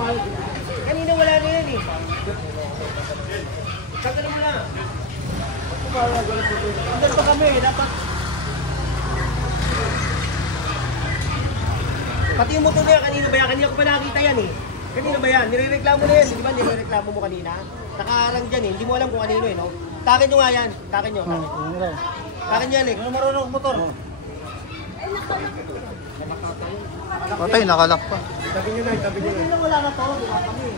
Kanina wala na yan eh. Kagano mo na. Andun pa kami, dapat. Pati yung motor na yan, kanina ba yan? Kanina ko pa nakita yan eh. Kanina ba yan? Nirereklamo na yan. Di ba nirereklamo mo kanina? Nakaarang dyan eh. Hindi mo alam kung kanino eh, no? Takin nyo nga yan. Takin nyo. Takin nyo yan eh. Kung marunong motor. Patay, nakalak pa. Tabi nyo na, tabi nyo na. Hindi wala na to, diba kami.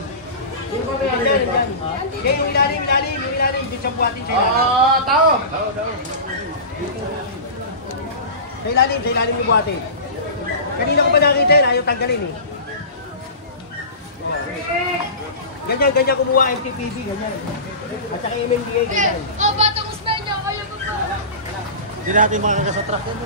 Hindi ba yan, yan, yan. Kaya yung ilalim. Dito siyang buhatin siya ilalim. Tao! Sa ilalim yung buhatin. Kanina ko pa nakita yan, ayaw tanggalin eh. Ganyan kumuha MTPB, ganyan. At saka MMDA, ganyan. Batang Usmeña, kaya mo ba? Hindi natin makakaga sa truck yan.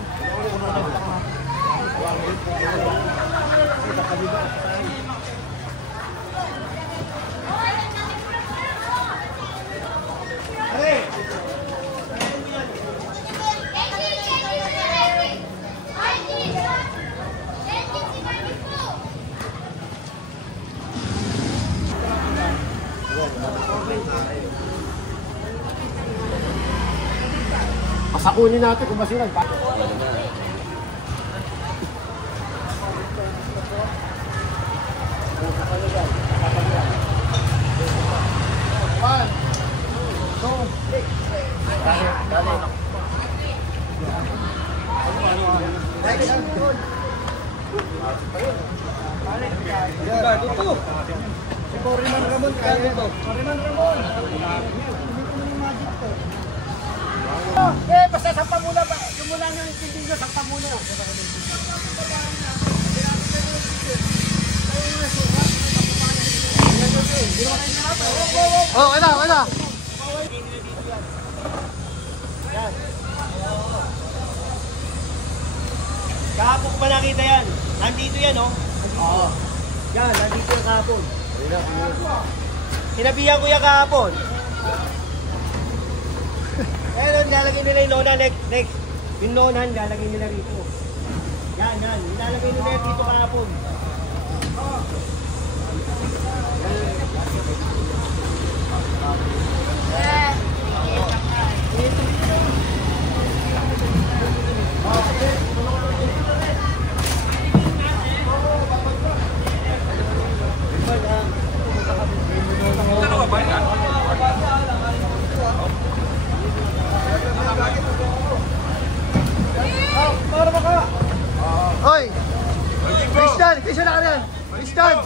Pasakunin natin kung masiran. Si Coriman Ramon, kaya ito. Coriman Ramon. Basta sampa muna ba? Yung muna nyo yung tindi nyo, sampa muna. Oh, wala. Yan. Kahapon ko ba nakita yan? Nandito yan, oh. Oo. Yan, nandito yung kahapon. Sinabihan ko yan kahapon. Pero nilalagay nila yung nona next. Yung nona nilalagay nila rito. Yan. Nilalagay nila dito kahapon. Hoy! Christian na ka rin! Christian!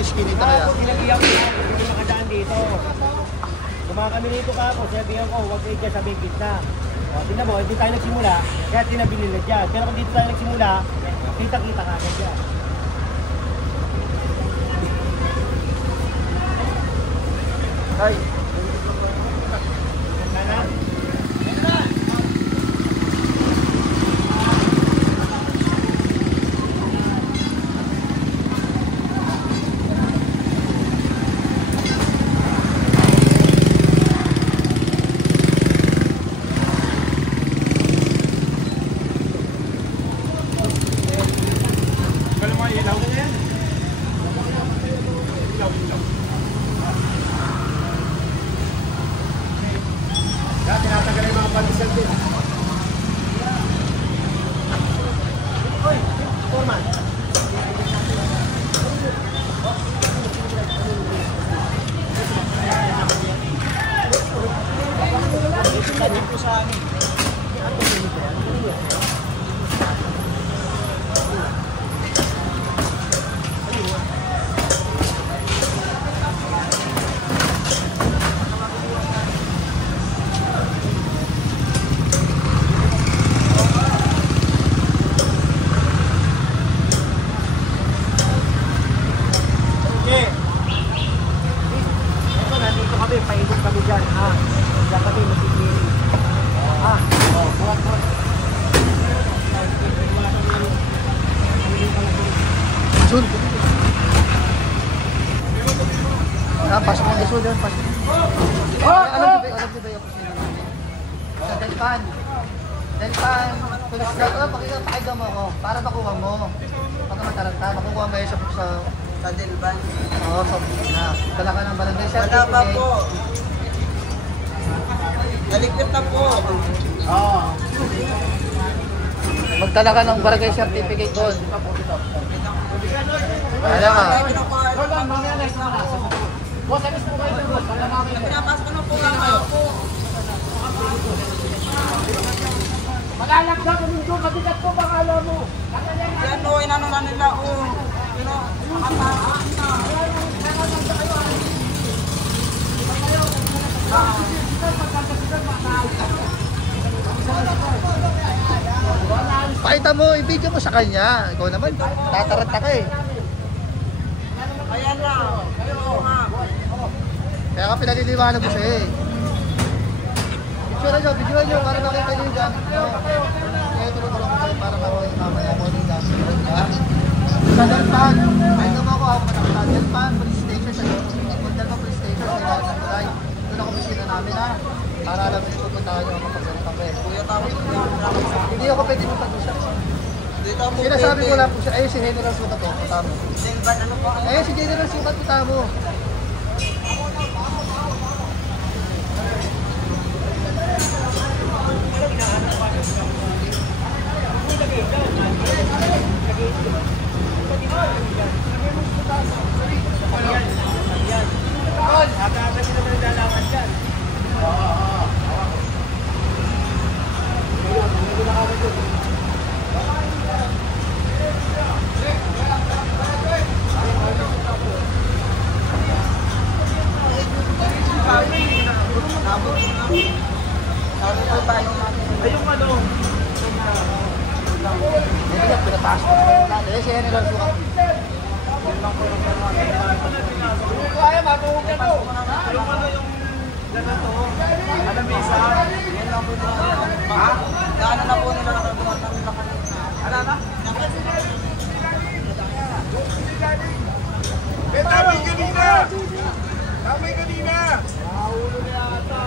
Iskinita kaya? Pinagiyak ko, hindi makadaan dito. Kumain kami dito kahapon, sinabihan ko, huwag kayo dyan sa may gitna. Tingnan mo, hindi tayo nagsimula, kaya tinabili na dyan. Pero kung dito tayo nagsimula, kita-kita ka agad dyan. Ay! Tinatagal yung mga pandesal din. Oy, Foreman. Ito sa amin. Paikot kami dyan, ha? Diyan kami magpipili. Ha? Buwan. Jun! Pasok mo Paso doon, paso. Alam niyo ba yung kusina namin? Sa Delpan. Delpan. Pakinggan mo ako. Para makuha mo. Pagka mataranta, makukuha mo yun sa Delpan. Oo, sa kusina. Dala ka ng barangay certificate. Wala pa po. Naligpit na po. Oo. Magdala ka ng barangay certificate doon. Kaya ka. Pinapasok na po lang kayo po. Malalagda ko nito, mabigat ko pakala mo. Yan o, inano na nila o. Pakita mo, i-video mo sa kanya. Ikaw naman, tataranta ka eh. Ayan na. Oo nga. Kaya ka pinaliliwanag mo siya eh. Videoan nyo para makita nyo yung gamit nyo. Kaya tulong-tulong ko kayo para mamaya mo yung gamit nyo. Sa Delpan, kahit naman ako sa Delpan Police Station, sa Delpan Police Station, sa Iwanan ng Balay. Doon ako bisita namin ha. Para alam nyo pupuntahan nyo kapag ganun kami. Kuya, tapos po yan. Hindi ako pwede mapag-usap. Dito po. Sinasabi ko lang po siya, ayun si General Sukat po, tamo. Silvan, ano po? Ayun si General Sukat po, tamo. Agad-agad sila naman nilalaman dyan. Ayun ano. Hindi, pinapasok ko naman yung natin. Eh, si General Sukat. Kaya matuhog na to. Yung ano yung ganito. Alamisa. Yan lang po yung ha? Gaano na po nila nakabuhat nila kanina. Ano na? Tamay kanina! Tamay kanina! Mahulog na yata.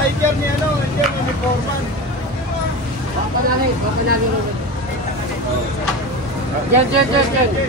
Hiker ni ano, hiker ni uniforman. Diyan.